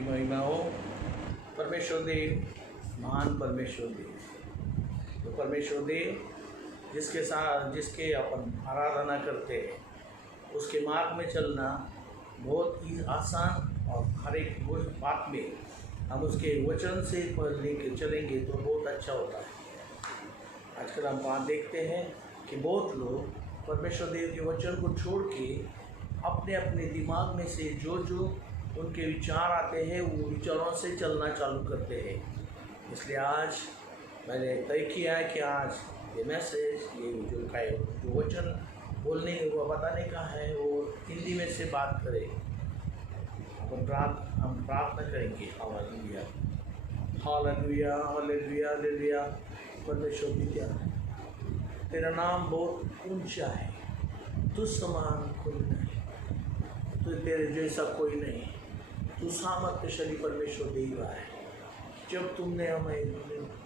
की महिमा हो। परमेश्वर देव, महान परमेश्वर देव, तो परमेश्वर देव जिसके अपन आराधना करते हैं, उसके मार्ग में चलना बहुत ही आसान, और हर एक बात में हम उसके वचन से लेके चलेंगे तो बहुत अच्छा होता है। आजकल हम बात देखते हैं कि बहुत लोग परमेश्वर देव के वचन को छोड़ के अपने अपने दिमाग में से जो उनके विचार आते हैं वो विचारों से चलना चालू करते हैं। इसलिए आज मैंने तय किया है कि आज ये मैसेज, ये जो वचन बोलने वो बताने का है, वो हिंदी में से बात करें। हम प्रार्थना करेंगे। Hallelujah, hallelujah, hallelujah, hallelujah. परमेश्वर पिता, तेरा नाम बहुत ऊंचा है, तू समान कोई नहीं, तू तेरे जैसा कोई नहीं, तू सामर्थ्यशाली परमेश्वर देव है। जब तुमने हमें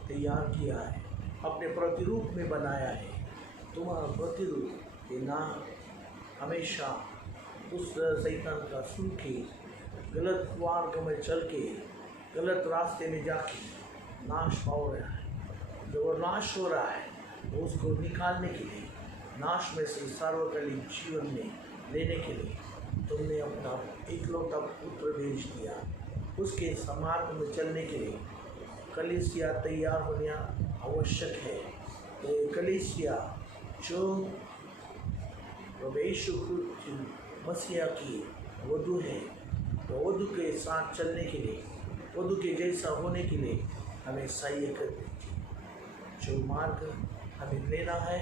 तैयार किया है, अपने प्रतिरूप में बनाया है, तुम्हारा प्रतिरूप ये नाम हमेशा उस शैतान का सुन के, गलत मार्ग में चल के, गलत रास्ते में जाके नाश हो रहा है। जो वो नाश हो रहा है वो उसको निकालने के लिए, नाश में से सार्वकालिक जीवन में लेने के लिए तुमने अपना इकलौता पुत्र भेज दिया। उसके समार्ग में चलने के लिए कलीसिया तैयार होना आवश्यक है। तो कलीसिया जो प्रभु यीशु मसीह की वधू है, तो वधू के साथ चलने के लिए, वधू के जैसा होने के लिए हमें सहाय कर दीजिए। जो मार्ग हमें लेना है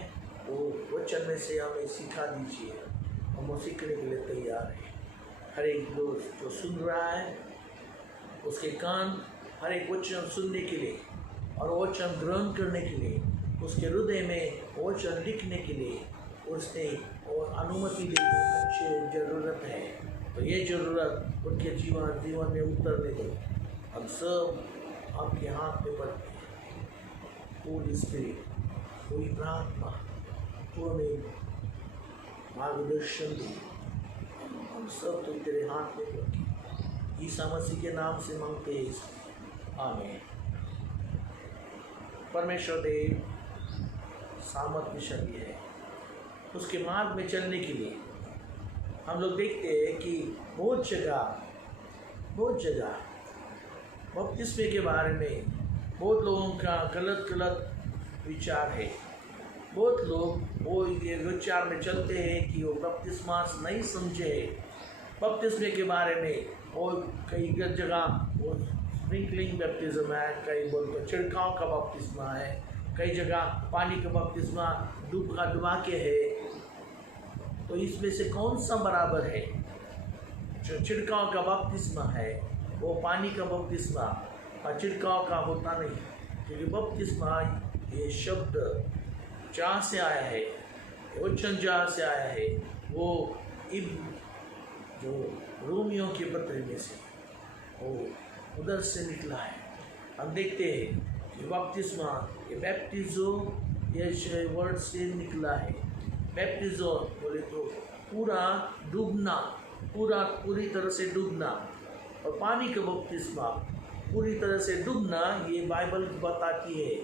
वो वचन में से हमें सिखा दीजिए। हम वो सीखने के लिए तैयार हैं। हर एक दोस्त जो सुन रहा है, उसके कान हर एक वचन सुनने के लिए और वचन ग्रहण करने के लिए, उसके हृदय में वचन लिखने के लिए उसने और अनुमति लेने अच्छी ज़रूरत है। तो ये ज़रूरत उनके जीवन में उतरने दो। हम सब आपके हाथ में पड़ते हैं। होली स्पिरिट, कोई प्रार्थना तो हमें मार्गदर्शन दे। हम सब तो तेरे हाथ में पड़ते, ईसा मसीह के नाम से मांगते हैं, आमीन। परमेश्वर देव सामर्थ्यशाली है। उसके मार्ग में चलने के लिए हम लोग देखते हैं कि बहुत जगह बपतिस्मे के बारे में बहुत लोगों का गलत विचार है। बहुत लोग वो ये विचार में चलते हैं कि वो बपतिस्मा नहीं समझे। बपतिस्मे के बारे में और कई जगह वो स्प्रिंकलिंग बैप्टिज्म है, कई बोलते छिड़काव का बपतिस्मा है, कई जगह पानी का बपतिस्मा डुबा के है। तो इसमें से कौन सा बराबर है? जो छिड़काव का बपतिस्मा है वो पानी का बपतिस्मा और छिड़काव का होता नहीं, क्योंकि बपतिस्मा ये शब्द जहाँ से आया है, वचन जहाँ से आया है, वो जो रोमियों के पत्र में से वो उधर से निकला है। हम देखते हैं कि बपतिस्मा ये बैप्टिज़ो ये वर्ड से निकला है। बैप्टिज़ो बोले तो पूरा डूबना, पूरी तरह से डूबना, और पानी का बपतिस्मा पूरी तरह से डूबना, ये बाइबल बताती है।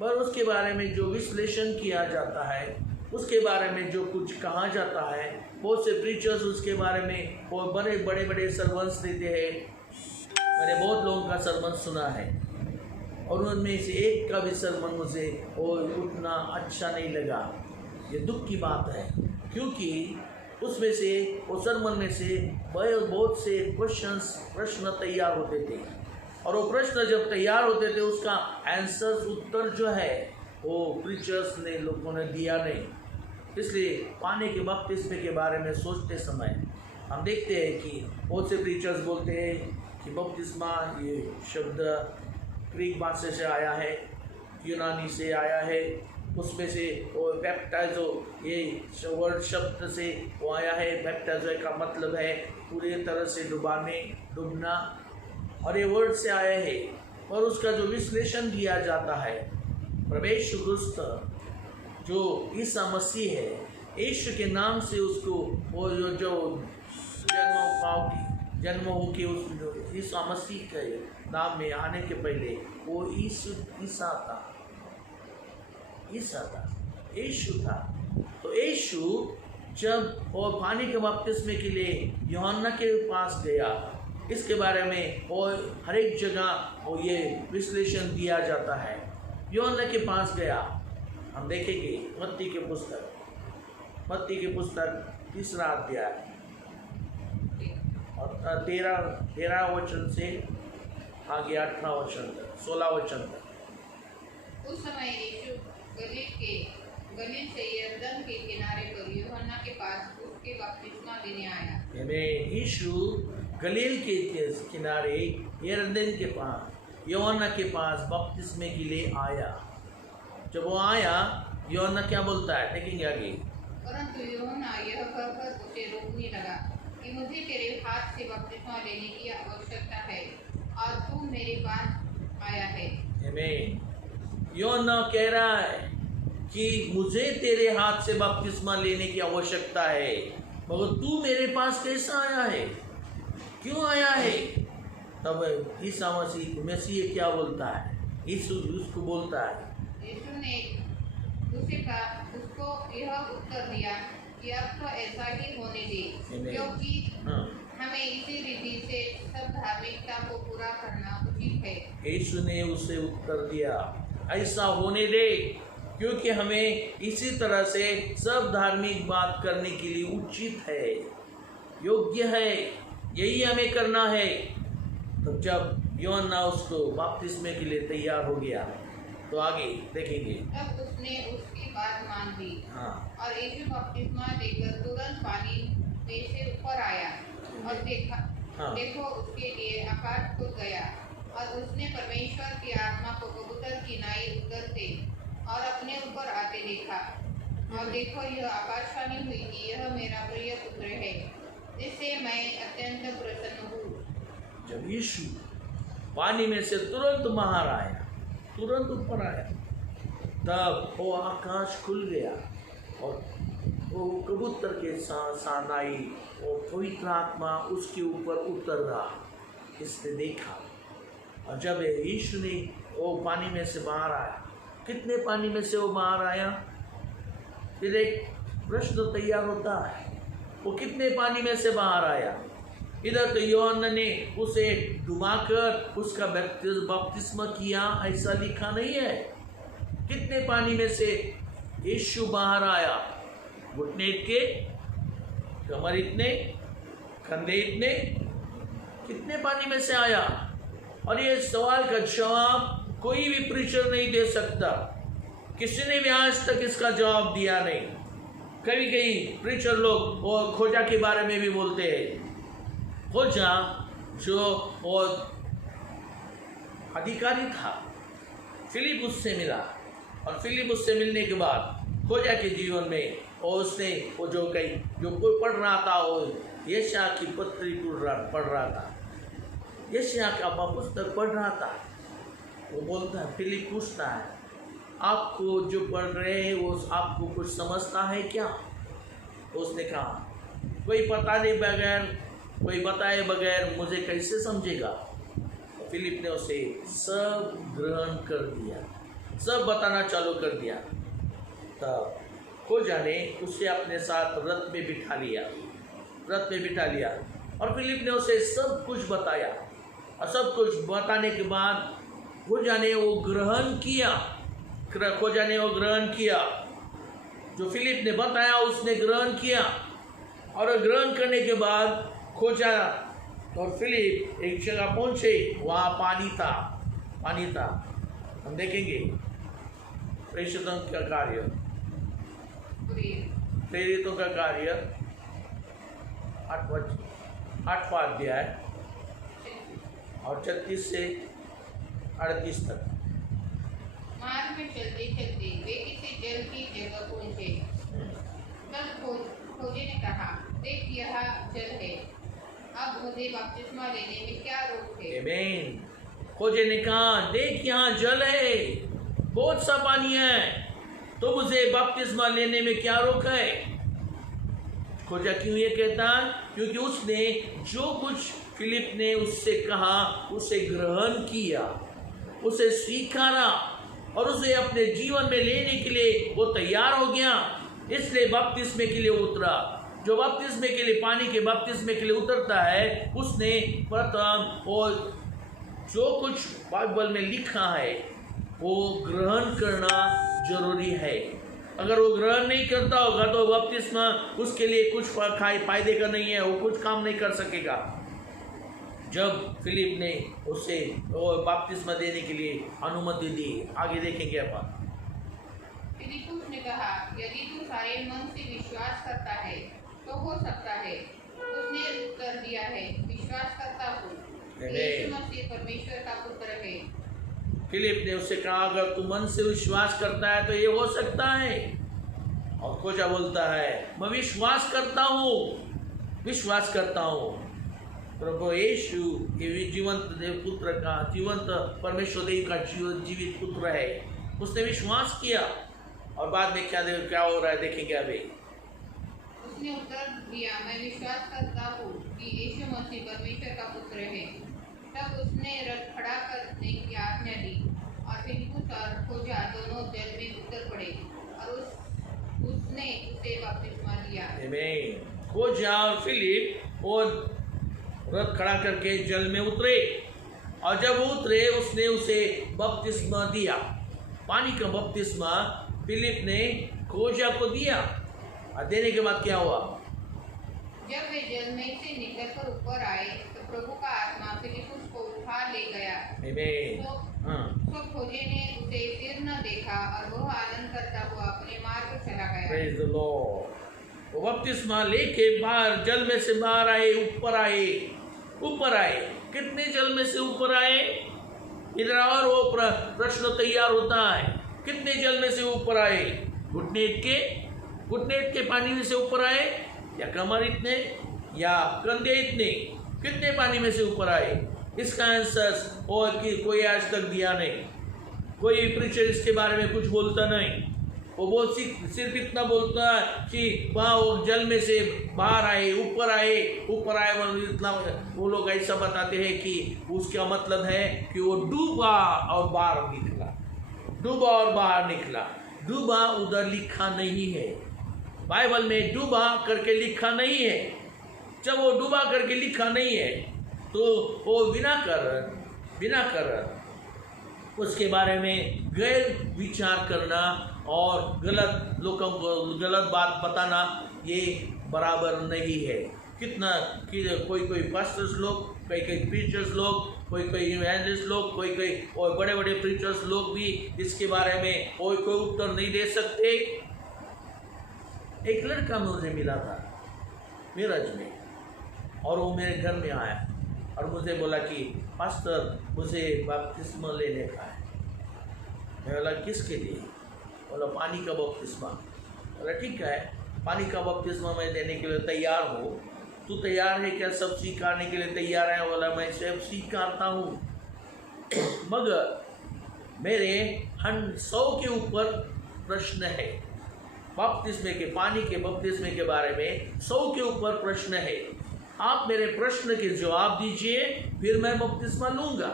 पर उसके बारे में जो विश्लेषण किया जाता है, उसके बारे में जो कुछ कहा जाता है, बहुत से प्रीचर्स उसके बारे में और बड़े सर्मन्स देते हैं। मैंने बहुत लोगों का सर्मन सुना है और उनमें से एक का भी सर्मन मुझे उतना अच्छा नहीं लगा। ये दुख की बात है, क्योंकि उसमें से वो सर्मन में से बहुत से प्रश्न तैयार होते थे, और वो प्रश्न जब तैयार होते थे उसका उत्तर जो है वो प्रीचर्स ने लोगों ने दिया नहीं। इसलिए पानी के बपतिस्मे के बारे में सोचते समय हम देखते हैं कि बहुत से प्रीचर्स बोलते हैं कि बपतिस्मा ये शब्द ग्रीक भाषा से आया है, यूनानी से आया है, उसमें से वो बैप्टाइजो ये वर्ड शब्द से वो आया है। बैप्टाइजो का मतलब है पूरी तरह से डूबना, और ये वर्ड से आया है। और उसका जो विश्लेषण किया जाता है, प्रभु यीशु क्रिस्त जो ईसा मसीह है, यीशु के नाम से उसको वो जो जन्म हो के उस ईसा मसीह के नाम में आने के पहले वो ईसा था, यीशु था। तो यीशु जब वो पानी के बपतिस्मे के लिए यूहन्ना के पास गया, इसके बारे में और हर एक जगह वो ये विश्लेषण दिया जाता है। यूहन्ना के पास गया, हम देखेंगे मत्ती के पुस्तक 3 अध्याय और 13 वचन से आगे 18 वचन तक, 16 वचन तक। उस समय यीशु गलील से यरदन के किनारे पर यूहन्ना के पास उसके बपतिस्मा देने आया। यीशु गलील के किनारे यरदन के पास यूहन्ना के पास बपतिस्मे के लिए आया। जब वो आया, यूहन्ना क्या बोलता है, देखेंगे आगे। परंतु यूहन्ना यह कहकर उसे रोकने लगा कि मुझे तेरे हाथ से बपतिस्मा लेने की आवश्यकता है और तू मेरे पास आया है। यूहन्ना कह रहा है कि मुझे तेरे हाथ से बपतिस्मा लेने की आवश्यकता है, मगर तू मेरे पास कैसा आया है, क्यों आया है? तब ईसा मसीह क्या बोलता है? यीशु उसको बोलता है, यीशु ने उसको यह उत्तर दिया कि अब तो ऐसा ही होने दे, क्योंकि हमें इसी रीति से सब धार्मिकता को पूरा करना उचित है। यीशु ने उसे उत्तर दिया, ऐसा होने दे, क्योंकि हमें इसी तरह से सब धार्मिक बात करने के लिए उचित है, योग्य है, यही हमें करना है। तो जब यूहन्ना उसको बपतिस्मे के लिए तैयार हो गया, तो आगे देखेंगे। तब उसने उसकी बात मान ली। हाँ। और यीशु बपतिस्मा लेकर तुरंत पानी में से ऊपर आया और देखा, हाँ। देखो उसके लिए आकाश खुल गया और उसने परमेश्वर की आत्मा को कबूतर की नाई उतरते और अपने ऊपर आते देखा। और देखो यह आकाशवाणी हुई कि यह मेरा प्रिय पुत्र है, जिससे मैं अत्यंत प्रसन्न हूँ। जब यीशु पानी में से तुरंत बाहर आया, तुरंत ऊपर आया, तब वो आकाश खुल गया और वो कबूतर के सानाई वो पवित्र आत्मा उसके ऊपर उतर रहा, इसने देखा। और जब यीशु ने वो पानी में से बाहर आया, कितने पानी में से वो बाहर आया? फिर एक प्रश्न तैयार होता है, वो कितने पानी में से बाहर आया? इधर तो यूहन्ना ने उसे डुबाकर उसका बपतिस्मा किया, ऐसा लिखा नहीं है। कितने पानी में से यीशु बाहर आया? घुटने इतने, कमर इतने, कंधे इतने, कितने पानी में से आया? और ये सवाल का जवाब कोई भी प्रीचर नहीं दे सकता, किसी ने भी आज तक इसका जवाब दिया नहीं। कभी कभी प्रीचर लोग और खोजा के बारे में भी बोलते हैं। खोजा जो और अधिकारी था, फिलिप उससे मिला, और फिलिप उससे मिलने के बाद खोजा के जीवन में और उसने वो जो कोई पढ़ रहा था, वो यशायाह की पत्री पढ़ रहा था, यशायाह का पुस्तक पढ़ रहा था। वो बोलता है, फिलिप पूछता है, आपको जो पढ़ रहे हैं वो आपको कुछ समझता है क्या? उसने कहा, कोई बताए बगैर मुझे कैसे समझेगा? तो फिलिप ने उसे सब ग्रहण कर दिया, सब बताना चालू कर दिया। तब खोजा ने उसे अपने साथ रथ में बिठा लिया और फिलिप ने उसे सब कुछ बताया। और सब कुछ बताने के बाद खोजा ने वो ग्रहण किया, जो फिलिप ने बताया उसने ग्रहण किया। और ग्रहण करने के बाद खोजा और फिलिप एक जगह पहुंचे, वहाँ पानी था। हम देखेंगे प्रेषितों का कार्य, प्रेरितों का कार्य 8वां अध्याय और 36 से 38 तक। मार्ग में चलते चलते वे किसी जल की जगह पहुंचे। तब खोजे ने कहा, देख यह जल है, अब मुझे बपतिस्मा लेने में क्या रोक है? आमीन। खोजे ने कहा, देख यहाँ जल है, बहुत सा पानी है, तो मुझे बपतिस्मा लेने में क्या रोक है? खोजा क्यों ये कहता? क्योंकि उसने जो कुछ फिलिप ने उससे कहा, उसे ग्रहण किया, उसे स्वीकारा और उसे अपने जीवन में लेने के लिए वो तैयार हो गया। इसलिए बपतिस्मे के लिए उतरा। जो बपतिस्मे के लिए, पानी के बपतिस्मे के लिए उतरता है, उसने प्रथम और जो कुछ बाइबल में लिखा है वो ग्रहण करना जरूरी है। अगर वो ग्रहण नहीं करता होगा तो बपतिस्मा उसके लिए कुछ फायदे का नहीं है, वो कुछ काम नहीं कर सकेगा। जब फिलिप ने उसे बपतिस्मा देने के लिए अनुमति दी, आगे देखेंगे अपन। फिलिप्पुस ने कहा, यदि तू सारे मन से विश्वास करता है तो हो सकता है। उसने उत्तर दिया है, विश्वास करता हूँ कि यीशु मसीह परमेश्वर का पुत्र है। फिलिप ने उससे कहा, अगर तू मन से विश्वास करता है तो ये हो सकता है। और खोजा बोलता है, मैं विश्वास करता हूँ, विश्वास करता हूँ प्रभु यीशु ये जीवंत देव पुत्र का, जीवंत परमेश्वर देव का जीवित पुत्र है। उसने विश्वास किया और बाद में क्या हो रहा है देखेंगे अभी। उसने उत्तर दिया, मैं विश्वास करता हूँ कि यीशु मसीह परमेश्वर का पुत्र है। तब उसने रथ खड़ा करने की आज्ञा दी और फिलिप्पुस और खोजा दोनों जल में उतर पड़े और उसने उसे बपतिस्मा दिया। आमीन। खोजा और फिलिप और रथ खड़ा करके जल में उतरे और जब उतरे उसने उसे बपतिस्मा दिया। पानी का बपतिस्मा फिलिप ने खोजा को दिया और देने के बाद क्या हुआ? जब वे जल में से निकलकर ऊपर आए तो प्रभु का आत्मा फिलिप्पुस को उठा ले गया। तो खोजे ने उसे फिर न देखा और वह आनंद करता हुआ अपने मार्ग चला गया। Praise the Lord. वो बपतिस्मा लेके बाहर जल में से बाहर आए, ऊपर आए। कितने जल में से ऊपर आए? इधर और वो प्रश्न तैयार होता है, कितने जल में से ऊपर आए? घुटने के पानी में से ऊपर आए या कमर इतने या कंधे इतने? कितने पानी में से ऊपर आए? इसका आंसर और कि कोई आज तक दिया नहीं। कोई प्रीचर इसके बारे में कुछ बोलता नहीं। वो सिर्फ इतना बोलता है कि वहाँ वो जल में से बाहर आए, ऊपर आए। इतना वो लोग ऐसा बताते हैं कि उसका मतलब है कि वो डूबा और बाहर निकला। डूबा उधर लिखा नहीं है, बाइबल में डूबा करके लिखा नहीं है। जब वो डूबा करके लिखा नहीं है तो वो बिना कर उसके बारे में गैर विचार करना और गलत लोगों को गलत बात बताना ये बराबर नहीं है। कितना कि कोई पास्टर्स लोग, कोई प्रीचर्स लोग, कोई इवेंजलिस्ट लोग, कोई और बड़े बड़े प्रीचर्स लोग भी इसके बारे में कोई उत्तर नहीं दे सकते। एक लड़का मुझे मिला था मिरज में और वो मेरे घर में आया और मुझे बोला कि पास्टर मुझे बपतिस्मा लेने का है। मैं बोला किसके लिए? बोला पानी का बपतिस्मा। बोला ठीक है, पानी का बपतिस्मा मैं देने के लिए तैयार हूँ। तू तैयार है क्या? सब स्वीकारने के लिए तैयार है? बोला मैं सब स्वीकारता हूँ, मगर मेरे 100 के ऊपर प्रश्न है। बपतिस्मे के, पानी के बपतिस्मे के बारे में 100 के ऊपर प्रश्न है। आप मेरे प्रश्न के जवाब दीजिए, फिर मैं बपतिस्मा लूँगा।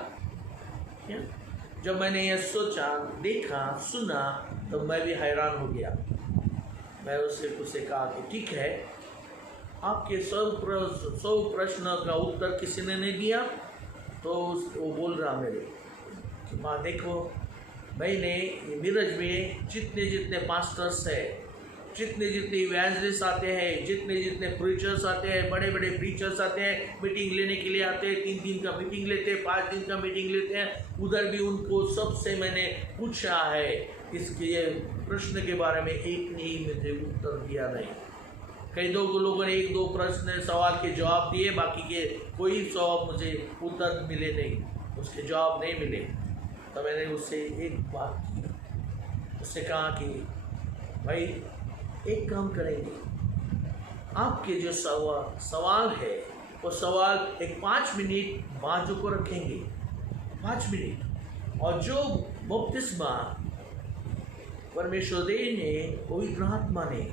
जब मैंने यह सोचा, देखा, सुना तो मैं भी हैरान हो गया। मैं उससे कहा कि ठीक है, आपके 100 प्रश्न का उत्तर किसी ने नहीं दिया। तो वो बोल रहा मेरे कि माँ देखो, मैंने मिरज में जितने पास्टर्स है, जितने इवेंजलिस्ट आते हैं, जितने प्रीचर्स आते हैं, बड़े बड़े प्रीचर्स आते हैं, मीटिंग लेने के लिए आते हैं, 3 दिन का मीटिंग लेते हैं, 5 दिन का मीटिंग लेते हैं, उधर भी उनको सबसे मैंने पूछा है इसके प्रश्न के बारे में, एक ने ही मुझे उत्तर दिया नहीं। कई लोगों ने 1-2 प्रश्न सवाल के जवाब दिए, बाकी के कोई जवाब मुझे उत्तर मिले नहीं, उसके जवाब नहीं मिले। तो मैंने उससे एक बात की, उससे कहा कि भाई एक काम करेंगे, आपके जो सवाल है वो सवाल एक 5 मिनट बाजू को रखेंगे, 5 मिनट, और जो बपतिस्मा परमेश्वर देव ने, पवित्र आत्मा ने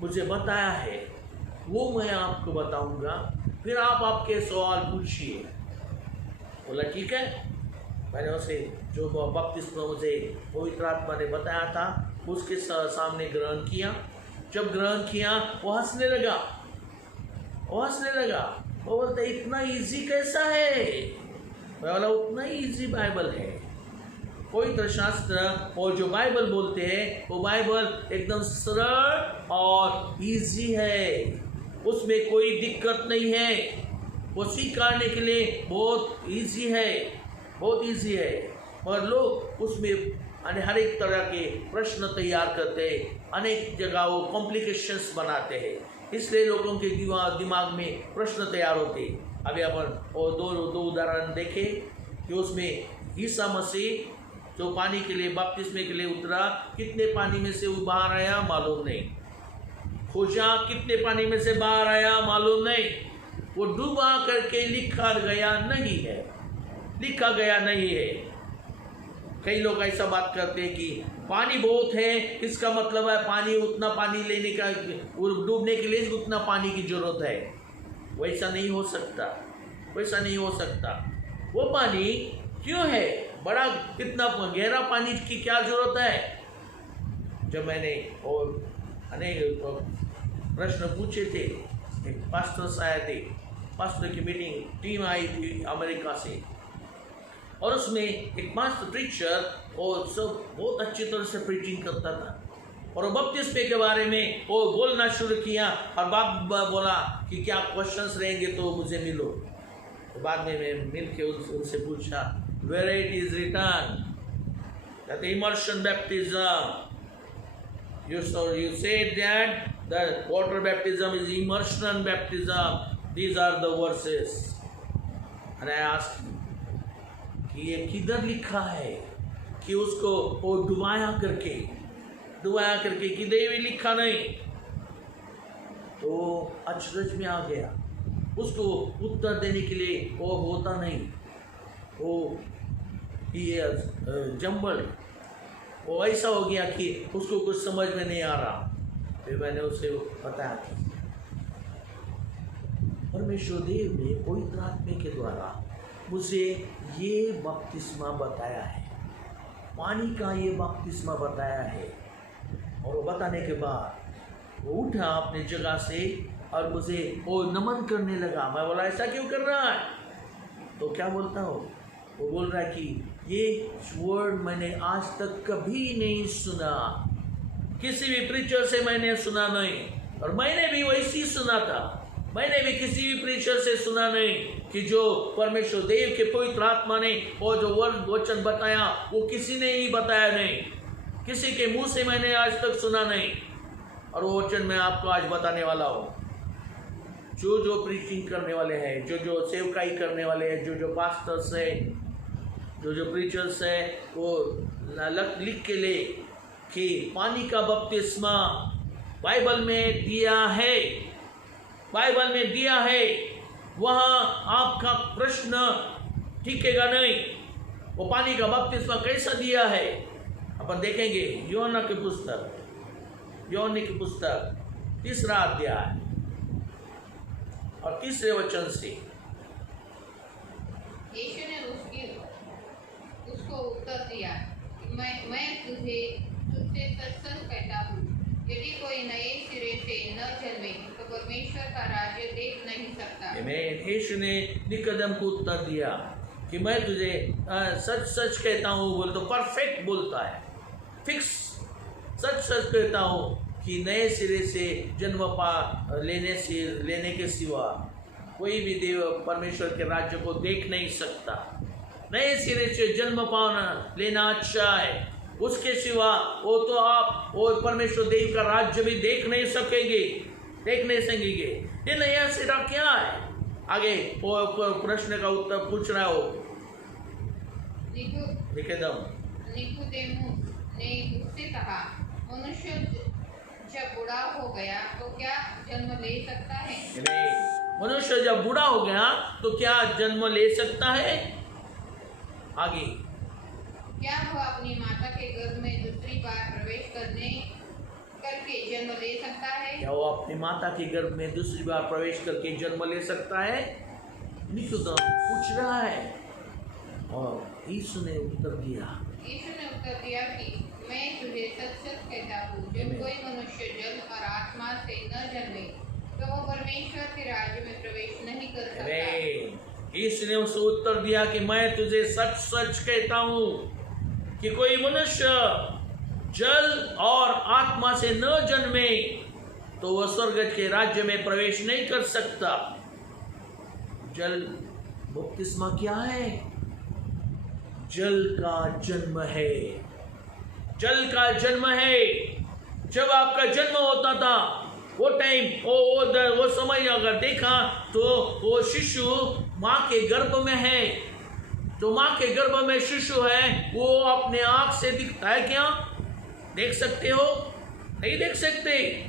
मुझे बताया है, वो मैं आपको बताऊंगा, फिर आप आपके सवाल पूछिए। बोला ठीक है। मैंने उसे जो बपतिस्मा मुझे पवित्र आत्मा ने बताया था उसके सामने ग्रहण किया। जब ग्रहण किया वो हंसने लगा, वो बोलता इतना इजी कैसा है? मैं बोला उतना ही इजी बाइबल है। पवित्र शास्त्र और जो बाइबल बोलते हैं वो बाइबल एकदम सरल और इजी है, उसमें कोई दिक्कत नहीं है, वो स्वीकारने के लिए बहुत इजी है। और लोग उसमें हर एक तरह के प्रश्न तैयार करते हैं, अनेक जगह वो कॉम्प्लिकेशंस बनाते हैं, इसलिए लोगों के दिमाग में प्रश्न तैयार होते हैं। अभी अपन और दो उदाहरण देखें कि उसमें ईसा मसीह जो पानी के लिए बपतिस्मे के लिए उतरा, कितने पानी में से वो बाहर आया मालूम नहीं। खोजा कितने पानी में से बाहर आया मालूम नहीं। वो डूबा करके लिखा गया नहीं है। कई लोग ऐसा बात करते हैं कि पानी बहुत है, इसका मतलब है पानी उतना पानी लेने का, डूबने के लिए उतना पानी की जरूरत है। वैसा नहीं हो सकता। वो पानी क्यों है? बड़ा कितना गहरा पानी की क्या जरूरत है? जब मैंने और अनेक प्रश्न पूछे थे, एक पास्टर्स आए थे, पास्टर की मीटिंग टीम आई थी अमेरिका से, और उसमें एक मास्टर प्रीचर और सब बहुत अच्छी तरह से प्रीचिंग करता था। और बपतिस्मे के बारे में वो बोलना शुरू किया और बाप बोला कि क्या क्वेश्चंस रहेंगे तो मुझे मिलो। तो बाद में मैं मिल के उनसे पूछा, where it is written that immersion baptism, you said that the water baptism is immersion baptism, these are the verses, and I asked him कि ये किधर लिखा है कि उसको वो डुबाया करके किधर भी लिखा नहीं। तो अचरज में आ गया, उसको उत्तर देने के लिए वो होता नहीं, वो जंबल वो ऐसा हो गया कि उसको कुछ समझ में नहीं आ रहा। फिर मैंने उसे बताया कि परमेश्वर देव ने पवित्र आत्मा के द्वारा मुझे ये बपतिस्मा बताया है, पानी का ये बपतिस्मा बताया है। और वो बताने के बाद वो उठा अपनी जगह से और मुझे वो नमन करने लगा। मैं बोला ऐसा क्यों कर रहा है? तो क्या बोलता हो? वो बोल रहा है कि ये वर्ड मैंने आज तक कभी नहीं सुना, किसी भी प्रीचर से मैंने सुना नहीं, और मैंने भी वैसे ही सुना था। मैंने भी किसी भी प्रीचर से सुना नहीं कि जो परमेश्वर देव के पवित्र आत्मा ने वो जो वचन बताया वो किसी ने ही बताया नहीं, किसी के मुंह से मैंने आज तक सुना नहीं। और वो वचन मैं आपको आज बताने वाला हूँ। जो प्रीचिंग करने वाले हैं, जो सेवकाई करने वाले हैं, जो पास्टर्स है, जो प्रीचर्स है, वो लिख के ले कि पानी का बपतिस्मा बाइबल में दिया है, वहाँ आपका प्रश्न टिकेगा नहीं। वो पानी का बपतिस्मा कैसा दिया है अपन देखेंगे। यूहन्ना की पुस्तक 3 अध्याय और 3 वचन से। यीशु ने उसको उत्तर दिया, मैं तुझसे सच कहता हूँ, यदि कोई नए सिरे से न जन्मे तो परमेश्वर का राज्य देख नहीं सकता। यीशु ने निकोदेम को उत्तर दिया कि मैं तुझे सच कहता हूँ, बोल तो परफेक्ट बोलता है, फिक्स सच कहता हूँ कि नए सिरे से जन्म लेने के सिवा कोई भी देव परमेश्वर के राज्य को देख नहीं सकता। नए सिरे से जन्म लेना अच्छा है, उसके सिवा वो परमेश्वर देव का राज्य भी देख नहीं सकेंगे। ये नया सिरा क्या है? आगे वो प्रश्न का उत्तर पूछ रहा हो। निकोदेमुस ने उससे कहा, मनुष्य जब बूढ़ा हो गया तो क्या जन्म ले सकता है? मनुष्य जब बूढ़ा हो गया तो क्या जन्म ले सकता है? आगे, क्या वह अपनी माता के गर्भ में दूसरी बार प्रवेश करके जन्म ले सकता है? क्या वो अपनी माता के गर्भ में दूसरी बार प्रवेश करके जन्म ले सकता है? निकोदेम पूछ रहा है और यीशु ने उत्तर दिया। यीशु ने उत्तर दिया कि मैं तुझे सच सच कहता हूँ, जब कोई मनुष्य जल और आत्मा से न जन्मे तो वो परमेश्वर के राज्य में प्रवेश नहीं कर सकता। यीशु ने उसे उत्तर दिया कि मैं तुझे सच सच कहता हूँ कि कोई मनुष्य जल और आत्मा से न जन्मे तो वह स्वर्ग के राज्य में प्रवेश नहीं कर सकता। जल बपतिस्मा क्या है? जल का जन्म है। जल का जन्म है। जब आपका जन्म होता था वो टाइम वो समय अगर देखा तो वो शिशु माँ के गर्भ में है। तो माँ के गर्भ में शिशु है, वो अपने आँख से दिखता है क्या? देख सकते हो? नहीं देख सकते।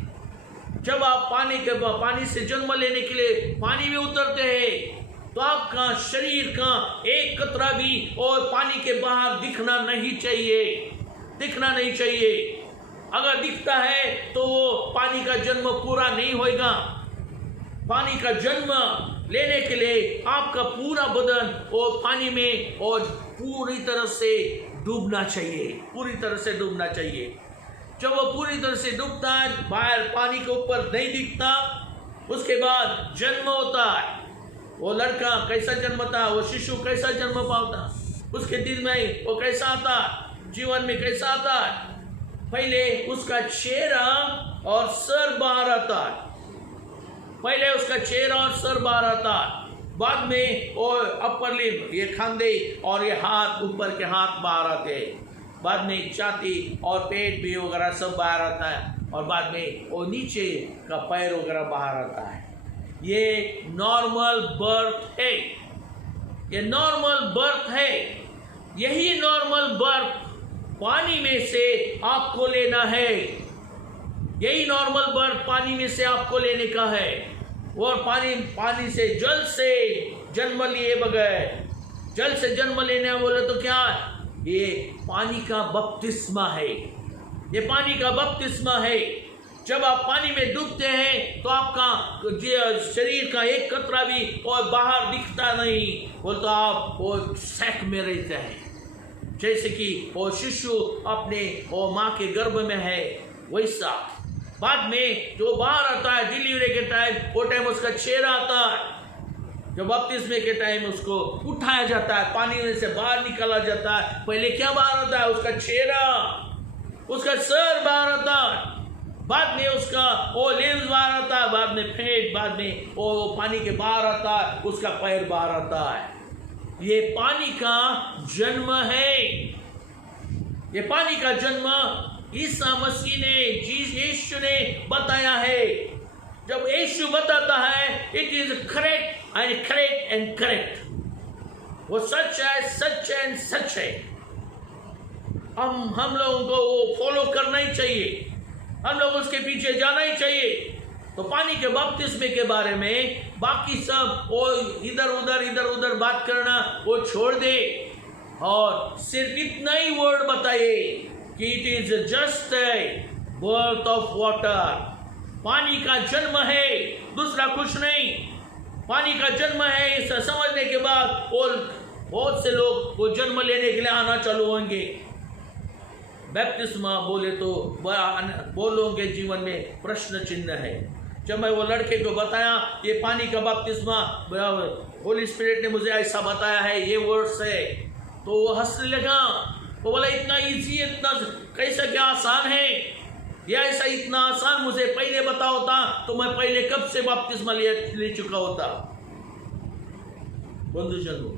जब आप पानी से जन्म लेने के लिए पानी में उतरते हैं तो आपका शरीर का एक कतरा भी और पानी के बाहर दिखना नहीं चाहिए। अगर दिखता है तो वो पानी का जन्म पूरा नहीं होगा। पानी का जन्म लेने के लिए आपका पूरा बदन और पानी में और पूरी तरह से डूबना चाहिए। जब वो पूरी तरह से डूबता है, बाहर पानी के ऊपर नहीं दिखता, उसके बाद जन्म होता है। वो लड़का कैसा जन्मता, वो शिशु कैसा जन्म पाता, उसके दिल में वो कैसा आता, जीवन में कैसा आता है? पहले उसका चेहरा और सर बाहर आता है। बाद में वो अपर लिप, ये खांदे और ये हाथ, ऊपर के हाथ बाहर आते हैं। बाद में छाती और पेट भी वगैरह सब बाहर आता है और बाद में वो नीचे का पैर वगैरह बाहर आता है। ये नॉर्मल बर्थ है। यही नॉर्मल बर्थ पानी में से आपको लेना है। यही नॉर्मल बर्थ पानी में से आपको लेने का है। और पानी से जल से जन्म लिए बगैर, जल से जन्म लेने बोले तो क्या? ये पानी का बपतिस्मा है। जब आप पानी में डूबते हैं तो आपका शरीर का एक कतरा भी और बाहर दिखता नहीं, वो तो आप वो सैक में रहते हैं। जैसे कि वो शिशु अपने वो माँ के गर्भ में है, वैसा बाद में जो बाहर आता है डिलीवरी के टाइम, वो टाइम उसका चेहरा आता है। जब बपतिस्मे के टाइम उसको उठाया जाता है, पानी में से बाहर निकाला जाता है, पहले क्या बाहर आता है? उसका चेहरा, उसका सर बाहर आता है, बाद में उसका वो लेंस बाहर आता है, बाद में पेट, बाद में वो पानी के बाहर आता है, उसका पैर बाहर आता है। ये पानी का जन्म है। ये पानी का जन्म ईसा मसीह ने, यीशु ने बताया है। जब यीशु बताता है, it is correct and correct. वो सच है। हम लोगों को वो फॉलो करना ही चाहिए, हम लोग उसके पीछे जाना ही चाहिए। तो पानी के बपतिस्मे के बारे में बाकी सब वो इधर उधर बात करना वो छोड़ दे और सिर्फ इतना ही वर्ड बताइए कि it is just birth of water. पानी का जन्म है, दूसरा कुछ नहीं। पानी का जन्म है, इसे समझने के बाद बहुत से लोग वो जन्म लेने के लिए आना चालू होंगे। बैप्तिस्मा बोले तो वो लोगों के जीवन में प्रश्न चिन्ह है। जब मैं वो लड़के को बताया ये पानी का बपतिस्मा होली स्पिरिट ने मुझे ऐसा बताया है, ये वर्ड्स है, तो वो हंसने लगा। वो बोला इतना इजी, इतना कैसा क्या आसान है, ये ऐसा इतना आसान मुझे पहले बता होता तो मैं पहले कब से बपतिस्मा ले चुका होता। बंधुजनों,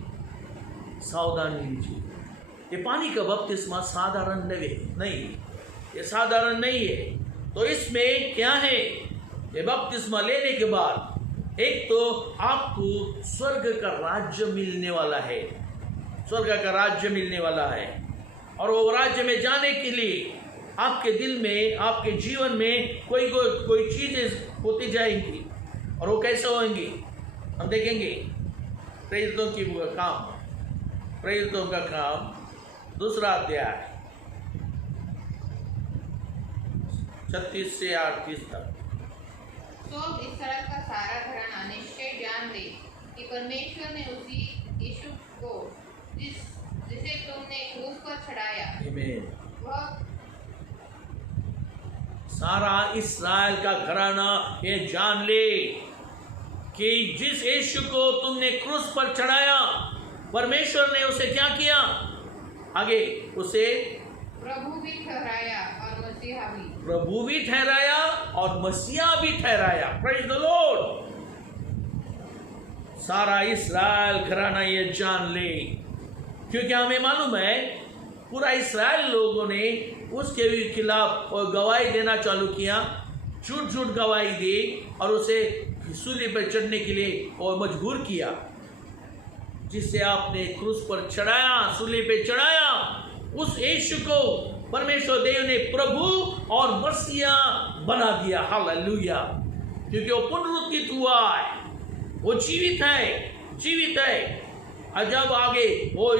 सावधानी लीजिए। ये पानी का बपतिस्मा साधारण नहीं, ये साधारण नहीं है। तो इसमें क्या है? ये बपतिस्मा लेने के बाद एक तो आपको स्वर्ग का राज्य मिलने वाला है, और वो राज्य में जाने के लिए आपके दिल में, आपके जीवन में कोई चीजें होती जाएंगी। और वो कैसे होंगी हम देखेंगे। प्रेरितों का काम 2 अध्याय 36 से 38 तक। तो अब इस्राएल का सारा घराना निश्चय जान ले कि परमेश्वर ने उसी यीशु को जिसे तुमने क्रूस पर चढ़ाया, आमीन। वह सारा इस्राएल का घराना ये जान ले कि जिस यीशु को तुमने क्रूस पर चढ़ाया, परमेश्वर ने उसे क्या किया? आगे उसे प्रभु भी ठहराया और मसीहा भी। प्रभु भी ठहराया और मसीहा भी ठहराया। Praise the Lord. सारा इस्राएल घराना ये जान ले, क्योंकि हमें मालूम है पूरा इस्राएल लोगों ने उसके भी खिलाफ गवाही देना चालू किया, झूठ गवाही दी और उसे सूली पर चढ़ने के लिए और मजबूर किया। जिससे आपने क्रूस पर चढ़ाया, सूली पे चढ़ाया, उस यीशु को परमेश्वर देव ने प्रभु और मसीहा बना दिया। हालेलुया। क्योंकि वो पुनरुत्थित हुआ है, वो जीवित है। और जब आगे वो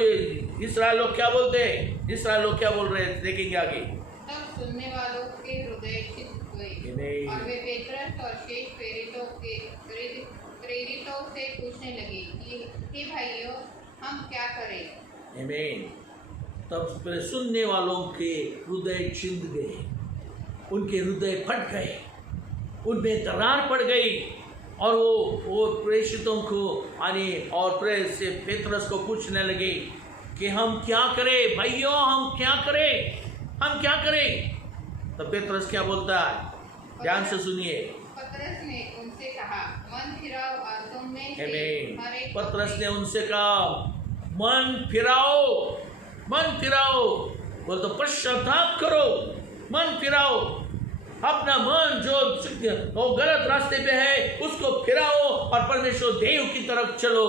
इस्राएल लोग क्या बोलते हैं, इस्राएल लोग क्या बोल रहे हैं, देखेंगे आगे। तब सुनने वालों के हृदय चित हुए और वे पेत्रस और शेष प्रेरितों से पूछने लगे कि हे भाइयों, हम क्या करें? आमीन। तब सुनने वालों के हृदय छिंद गए, उनके हृदय फट गए, उनमें दरार पड़ गई और वो प्रेषितों को और प्रेरित पेत्रस को पूछने लगे कि हम क्या करें भाइयों, हम क्या करें। तो पेत्रस क्या बोलता है, ध्यान से सुनिए। पतरस ने उनसे कहा, मन फिराओ और तुम में से हर एक पतरस ने उनसे कहा, मन फिराओ, बोल तो पश्चाताप करो, मन फिराओ, अपना मन जो गलत रास्ते पे है उसको फिराओ और परमेश्वर देव की तरफ चलो।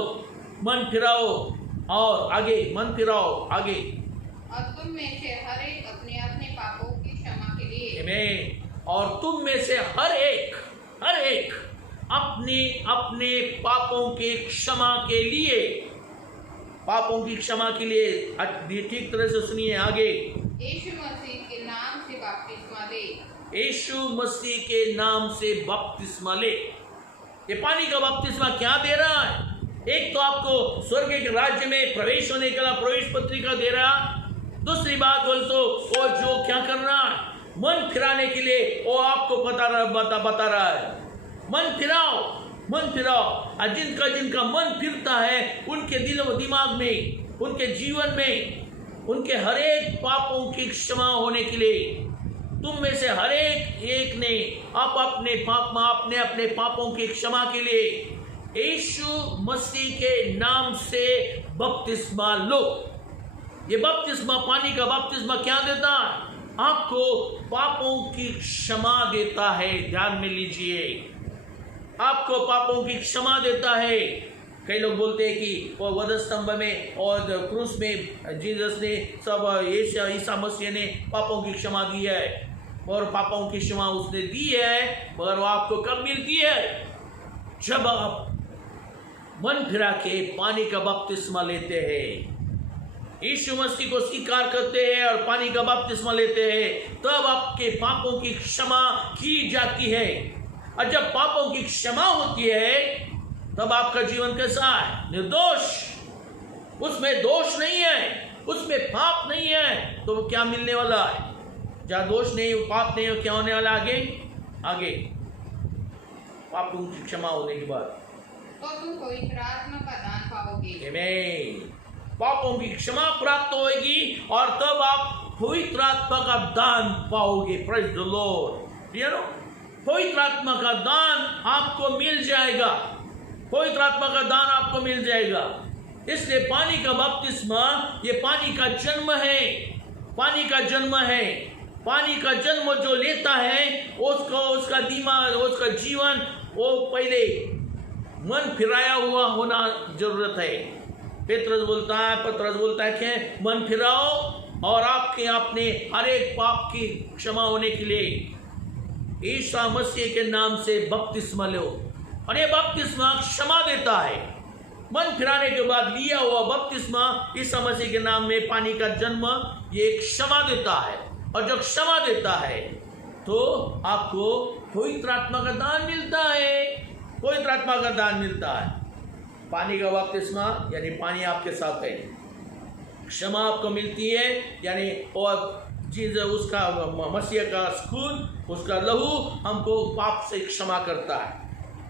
मन फिराओ और आगे, मन फिराओ आगे। और तुम में से हर एक अपने अपने पापों की क्षमा के लिए, आमीन। और तुम में से हर एक अपने पापों की क्षमा के लिए, ठीक तरह से सुनिए आगे। यीशु मसीह के नाम से बपतिस्मा ले, यीशु मसीह के नाम से बपतिस्मा ले। ये पानी का बपतिस्मा क्या दे रहा है? एक तो आपको स्वर्ग के राज्य में प्रवेश होने के लिए प्रवेश पत्रिका दे रहा। दूसरी बात बोल तो वो जो क्या कर रहा है, मन फिराने के लिए वो आपको बता रहा है, मन फिराओ। और जिनका मन फिरता है उनके दिमाग में, उनके जीवन में, उनके हर एक पापों की क्षमा होने के लिए तुम में से हर एक ने अपने पापों की क्षमा के लिए यीशु मसीह के नाम से बपतिस्मा लो। ये बपतिस्मा, पानी का बपतिस्मा क्या देता है? आपको पापों की क्षमा देता है। ध्यान में लीजिए, आपको पापों की क्षमा देता है। कई लोग बोलते हैं कि वो वध स्तंभ में और क्रूस में जीसस ने सब ईसा मसीह ने पापों की क्षमा दी है और पापों की क्षमा उसने दी है, मगर वो आपको कब मिलती है? जब आप मन फिरा के पानी का बपतिस्मा लेते हैं, यीशु मसीह को स्वीकार करते हैं और पानी का बपतिस्मा लेते हैं, तब आपके पापों की क्षमा की जाती है। और जब पापों की क्षमा होती है तब आपका जीवन कैसा है? निर्दोष, उसमें दोष नहीं है, उसमें पाप नहीं है। तो क्या मिलने वाला है? जहाँ दोष नहीं, पाप नहीं, क्या होने वाला? आगे पापों की क्षमा होने के बाद तो तुम पवित्र आत्मा का दान पाओगे। आमीन। पापों की क्षमा प्राप्त होगी और तब आप पवित्र आत्मा का दान पाओगे। Praise the Lord. You know, पवित्र आत्मा का दान आपको मिल जाएगा, पवित्र आत्मा का दान आपको मिल जाएगा। इसलिए पानी का बपतिस्मा ये पानी का जन्म है, पानी का जन्म है। पानी का जन्म जो लेता है उसका दिमाग, उसका जीवन, वो पहले मन फिराया हुआ होना जरूरत है। पतरस बोलता है कि मन फिराओ और आपके अपने हर एक पाप की क्षमा होने के लिए ईसा मसीह के नाम से बपतिस्मा लो। और ये बपतिस्मा क्षमा देता है। मन फिराने के बाद लिया हुआ बपतिस्मा ईसा मसीह के नाम में पानी का जन्म ये क्षमा देता है। और जब क्षमा देता है तो आपको पवित्र आत्मा का दान मिलता है, पवित्र आत्मा का दान मिलता है। पानी का बपतिस्मा यानी पानी आपके साथ है, क्षमा आपको मिलती है यानी और चीज उसका मसीह का खून, उसका लहू हमको पाप से क्षमा करता है,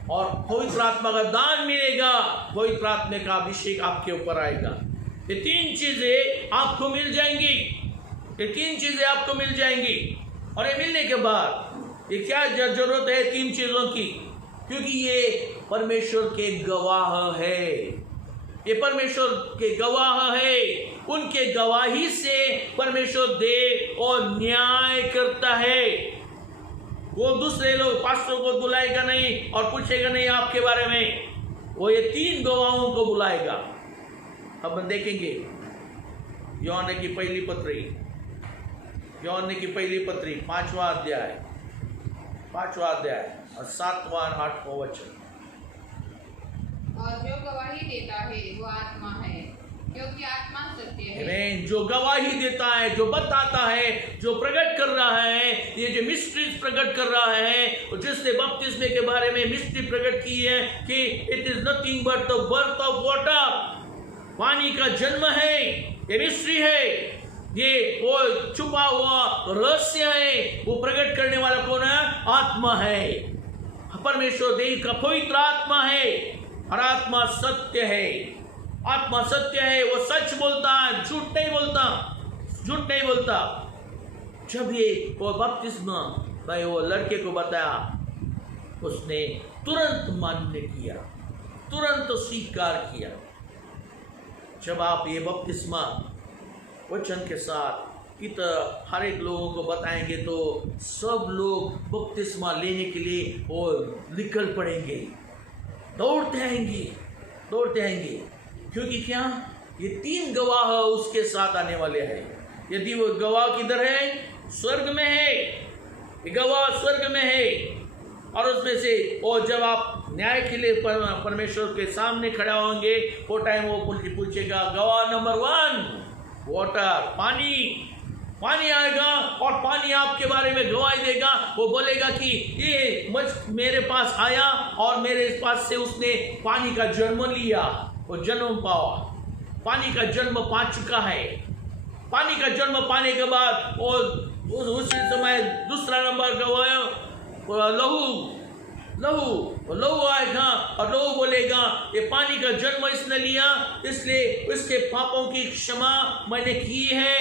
और पवित्र आत्मा का दान मिलेगा, पवित्र आत्मा का अभिषेक आपके ऊपर आएगा। ये तीन चीजें आपको मिल जाएंगी, ये तीन चीजें आपको मिल जाएंगी। और ये मिलने के बाद ये क्या जरूरत है तीन चीजों की? क्योंकि ये परमेश्वर के गवाह है, ये परमेश्वर के गवाह है। उनके गवाही से परमेश्वर दे और न्याय करता है। वो दूसरे लोग पास्टरों को बुलाएगा नहीं और पूछेगा नहीं आपके बारे में, वो ये तीन गवाहों को बुलाएगा। अब हम देखेंगे यूहन्ना की पहली पत्री, यूहन्ना की पहली पत्री 5वां अध्याय और 7वां 8वां वचन। और जो गवाही देता है वो आत्मा है, क्योंकि आत्मा सत्य है। आमीन। जो गवाही देता है, जो बताता है, जो प्रकट कर रहा है, ये जो मिस्ट्री प्रकट कर रहा है, जिसने बपतिस्मे के बारे में मिस्ट्री प्रकट की है कि it is nothing but the birth of water, पानी का जन्म है, ये मिस्ट्री है, ये वो छुपा हुआ रहस्य है। वो प्रकट करने वाला कौन है? आत्मा है, परमेश्वर देव का पवित्र आत्मा है, और आत्मा सत्य है। आत्मा सत्य है, वो सच बोलता है, झूठ नहीं बोलता, झूठ नहीं बोलता। जब ये वो बपतिस्मा भाई वो लड़के को बताया, उसने तुरंत मान्य किया, तुरंत स्वीकार किया। जब आप ये बपतिस्मा वचन के साथ हर एक लोगों को बताएंगे तो सब लोग बपतिस्मा लेने के लिए और निकल पड़ेंगे, दौड़ते आएंगे, दौड़ते आएंगे। क्योंकि क्या? ये तीन गवाह उसके साथ आने वाले हैं। यदि वो गवाह किधर है? स्वर्ग में है, ये गवाह स्वर्ग में है। और उसमें से और जब आप न्याय के लिए परमेश्वर के सामने खड़ा होंगे, वो टाइम वो पूछेगा, गवाह नंबर 1 वाटर, पानी, पानी आएगा और पानी आपके बारे में गवाही देगा। वो बोलेगा कि ये मेरे पास आया और मेरे पास से उसने पानी का जन्म लिया, वो जन्म पावा, पानी का जन्म पा चुका है। पानी का जन्म पाने के बाद और उसी समय दूसरा नंबर गवाह लहू आएगा, और लहू बोलेगा ये पानी का जन्म इसने लिया, इसलिए उसके पापों की क्षमा मैंने की है,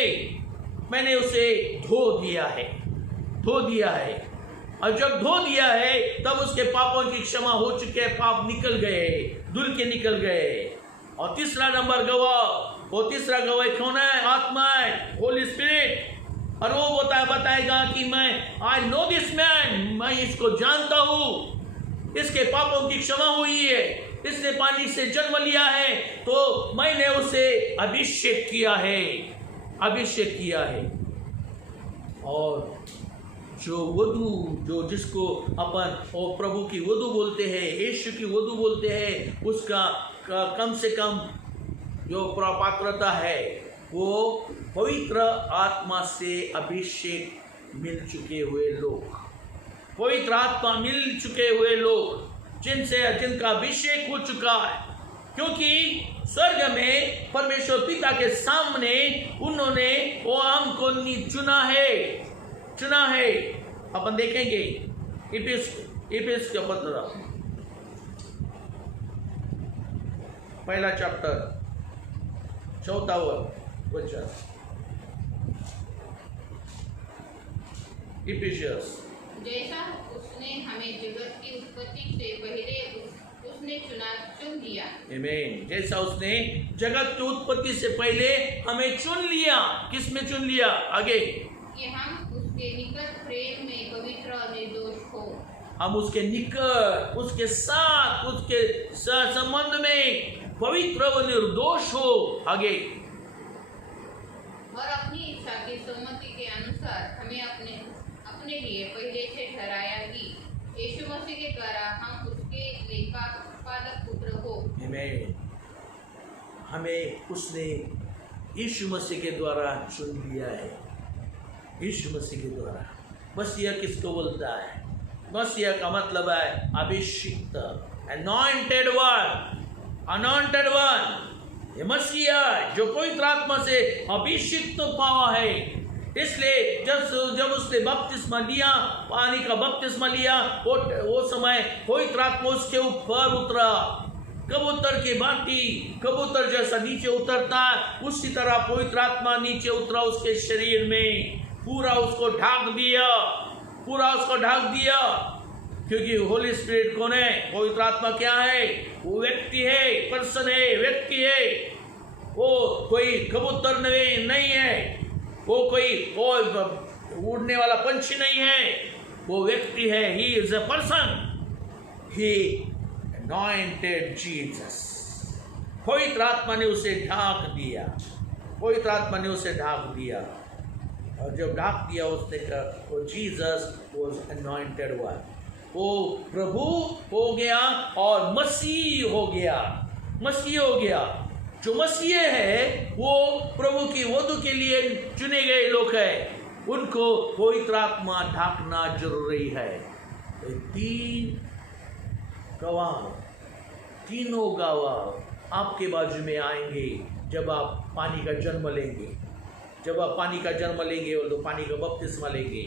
मैंने उसे धो दिया है, धो दिया है। और जब धो दिया है तब उसके पापों की क्षमा हो चुकी है, पाप निकल गए, धुल के निकल गए। और तीसरा नंबर गवाह, वो तीसरा गवाह कौन है? आत्मा है, होली स्पिरिट। और वो बताएगा कि मैं आई नो दिस मैन, मैं इसको जानता हूँ, इसके पापों की क्षमा हुई है, इसने पानी से जन्म लिया है, तो मैंने उसे अभिषेक किया है, अभिषेक किया है। और जो वधू, जो जिसको अपन और प्रभु की वधू बोलते हैं, यीशु की वधू बोलते हैं, उसका कम से कम जो पात्रता है वो पवित्र आत्मा से अभिषेक मिल चुके हुए लोग, पवित्र आत्मा मिल चुके हुए लोग, जिनका अभिषेक हो चुका है। क्योंकि स्वर्ग में परमेश्वर पिता के सामने उन्होंने वो हमको चुना है। अपन देखेंगे इफिस का पत्र पहला चैप्टर 4वां वचन। इफिसियंस, जैसा उसने हमें जगत की उत्पत्ति से पहले उसने चुन लिया। आमीन। जैसा उसने जगत की उत्पत्ति से पहले हमें चुन लिया। किस में चुन लिया? आगे कि हम उसके निकट प्रेम में पवित्र और निर्दोष हो। हम उसके निकट, उसके साथ, उसके संबंध में पवित्र और निर्दोष हो। आगे और अपनी इच्छा की सम्मति के अनुसार हमें अपने लिए पहले से ठहराया कि यीशु मसीह के द्वारा हम उसके लेखा उत्पादक पुत्र हो। हमें उसने यीशु मसीह के द्वारा चुन लिया है, यीशु मसीह के द्वारा। मसीहा किसको बोलता है? मसीहा का मतलब है अभिषिक्त, anointed one, anointed one। ये मसीहा जो पवित्र आत्मा से अभिषिक्त पावा है। इसलिए जब उसने बपतिस्मा लिया, पानी का बपतिस्मा लिया, वो समय पवित्र आत्मा उसके ऊपर उतरा। कबूतर की भांति, कबूतर जैसा नीचे उतरता, उसी तरह पवित्र आत्मा नीचे उतरा उसके शरीर में, पूरा उसको ढाक दिया, पूरा उसको ढाक दिया। क्योंकि होली स्पिरिट कौन है? पवित्र आत्मा क्या है? वो व्यक्ति है, पर्सन है, व्यक्ति है। वो कोई कबूतर नहीं है, वो कोई उड़ने वाला पंछी नहीं है, वो व्यक्ति है। He is a person. He anointed Jesus। पवित्र आत्मा ने उसे ढाक दिया, पवित्र आत्मा ने उसे ढाक दिया। और जब ढाक दिया उसने कहा, वो जीसस वाज anointed one। वो प्रभु हो गया और मसीह हो गया, मसीह हो गया। जो मसीह है वो प्रभु की वधू के लिए चुने गए लोग हैं, उनको पवित्र आत्मा ढाकना जरूरी है। तो तीन गवाह, तीनों गवाह आपके बाजू में आएंगे जब आप पानी का जन्म लेंगे। जब आप पानी का जन्म लेंगे और तो पानी का बपतिस्मा लेंगे,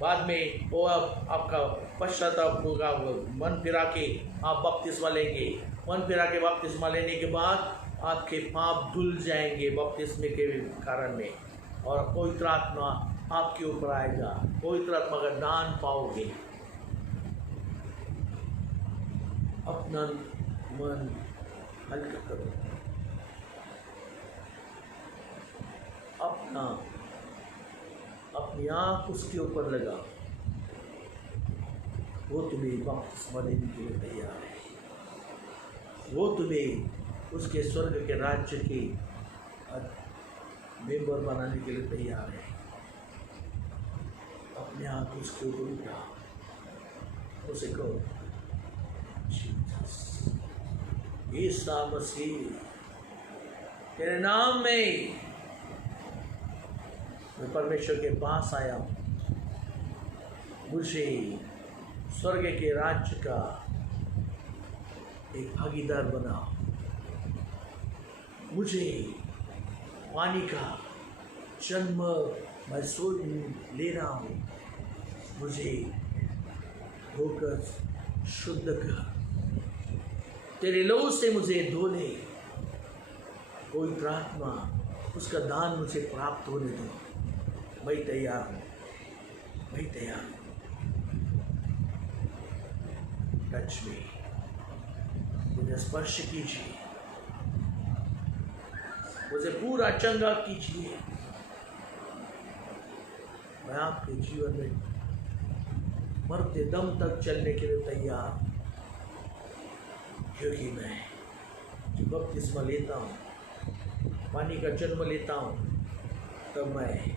बाद में वो आपका पश्चाताप होगा, मन फिरा के आप बपतिस्मा लेंगे। मन फिरा के बपतिस्मा लेने के बाद आपके पाप धुल जाएंगे बपतिस्मे के कारण में, और पवित्र आत्मा आपके ऊपर आएगा, पवित्र आत्मा का दान पाओगे। अपना मन हल्का करो, अपनी आँख उसके ऊपर लगा। वो तुम्हें बपतिस्मा लेने के लिए तैयार है, वो तुम्हें उसके स्वर्ग के राज्य के मेंबर बनाने के लिए तैयार है। अपने हाथ उसके ऊपर उठा, उसे कहो, ईसा मसीह तेरे नाम में मैं परमेश्वर के पास आया हूँ, मुझे स्वर्ग के राज्य का एक भागीदार बनाओ, मुझे पानी का जन्म मैं ले रहा हूँ, मुझे धोकर शुद्ध कर, तेरे लहू से मुझे धो ले। पवित्र आत्मा उसका दान मुझे प्राप्त होने दो। मैं तैयार हूँ, मैं तैयार हूँ। टच में मुझे स्पर्श कीजिए, मुझे पूरा चंगा कीजिए। मैं आपके जीवन में मरते दम तक चलने के लिए तैयार, क्योंकि मैं जब बपतिस्मा लेता हूँ, पानी का जन्म लेता हूँ, तब मैं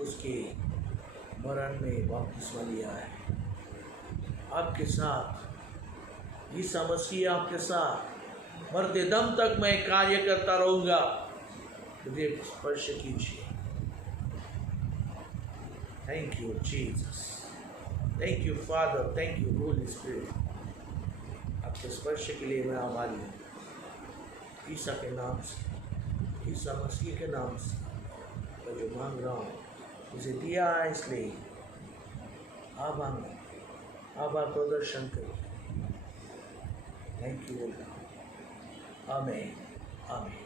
उसके मरण में बपतिस्मा लिया है। आपके साथ ईसा मसीह आपके साथ मरते दम तक मैं कार्य करता रहूँगा। मुझे स्पर्श कीजिए। Thank you Jesus, thank you father, thank you Holi spirit. आपके स्पर्श के लिए मैं आभारी हूँ। ईसा के नाम से, ईसा मसीह के नाम से मैं जो मांग रहा हूँ मुझे दिया है, इसलिए आभार प्रदर्शन करिए। Thank you. आमीन, आमीन।